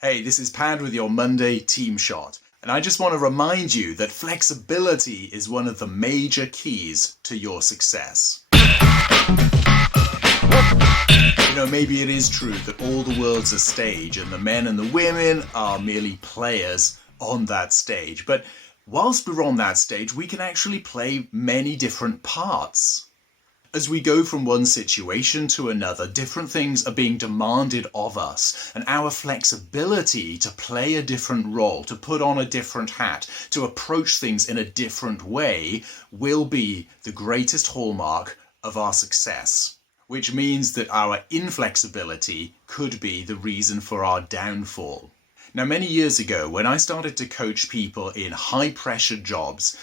Hey, this is Pad with your Monday Teamshot, and I just want to remind you that flexibility is one of the major keys to your success. Maybe it is true that all the world's a stage and the men and the women are merely players on that stage, but whilst we're on that stage, we can actually play many different parts. As we go from one situation to another, different things are being demanded of us, and our flexibility to play a different role, to put on a different hat, to approach things in a different way will be the greatest hallmark of our success, which means that our inflexibility could be the reason for our downfall. Now, many years ago, when I started to coach people in high-pressure jobs,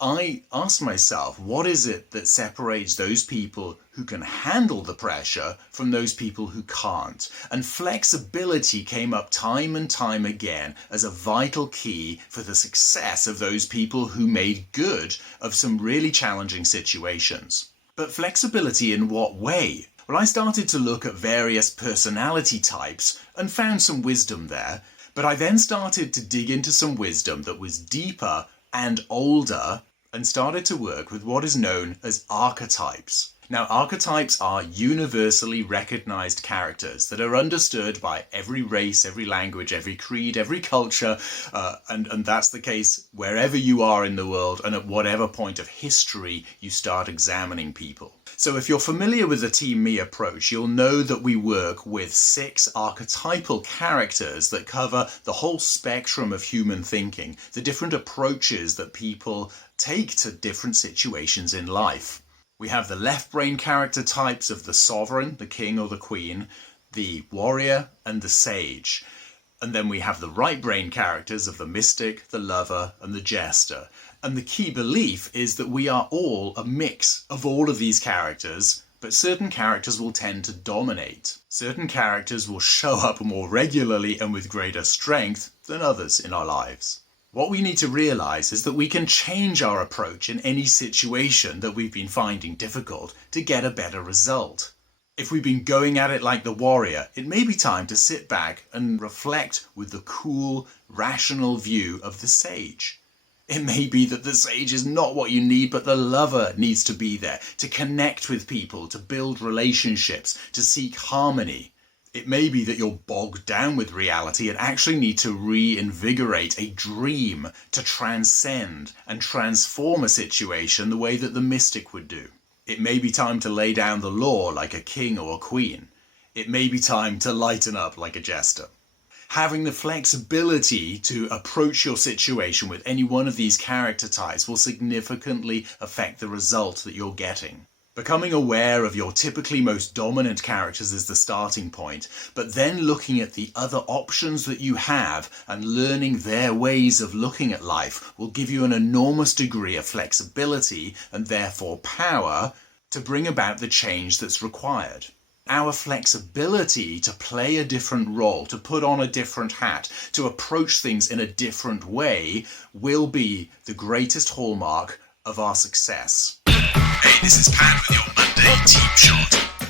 I asked myself, what is it that separates those people who can handle the pressure from those people who can't? And flexibility came up time and time again as a vital key for the success of those people who made good of some really challenging situations. But flexibility in what way? Well, I started to look at various personality types and found some wisdom there, but I then started to dig into some wisdom that was deeper and older and started to work with what is known as archetypes. Now, archetypes are universally recognized characters that are understood by every race, every language, every creed, every culture, and that's the case wherever you are in the world and at whatever point of history you start examining people. So if you're familiar with the Team Me approach, you'll know that we work with 6 archetypal characters that cover the whole spectrum of human thinking, the different approaches that people take to different situations in life. We have the left brain character types of the sovereign, the king or the queen, the warrior and the sage. And then we have the right brain characters of the mystic, the lover and the jester. And the key belief is that we are all a mix of all of these characters, but certain characters will tend to dominate. Certain characters will show up more regularly and with greater strength than others in our lives. What we need to realize is that we can change our approach in any situation that we've been finding difficult to get a better result. If we've been going at it like the warrior, it may be time to sit back and reflect with the cool, rational view of the sage. It may be that the sage is not what you need, but the lover needs to be there to connect with people, to build relationships, to seek harmony. It may be that you're bogged down with reality and actually need to reinvigorate a dream to transcend and transform a situation the way that the mystic would do. It may be time to lay down the law like a king or a queen. It may be time to lighten up like a jester. Having the flexibility to approach your situation with any one of these character types will significantly affect the result that you're getting. Becoming aware of your typically most dominant characters is the starting point, but then looking at the other options that you have and learning their ways of looking at life will give you an enormous degree of flexibility and therefore power to bring about the change that's required. Our flexibility to play a different role, to put on a different hat, to approach things in a different way will be the greatest hallmark of our success. Hey, this is Pad with your Monday Team Shot.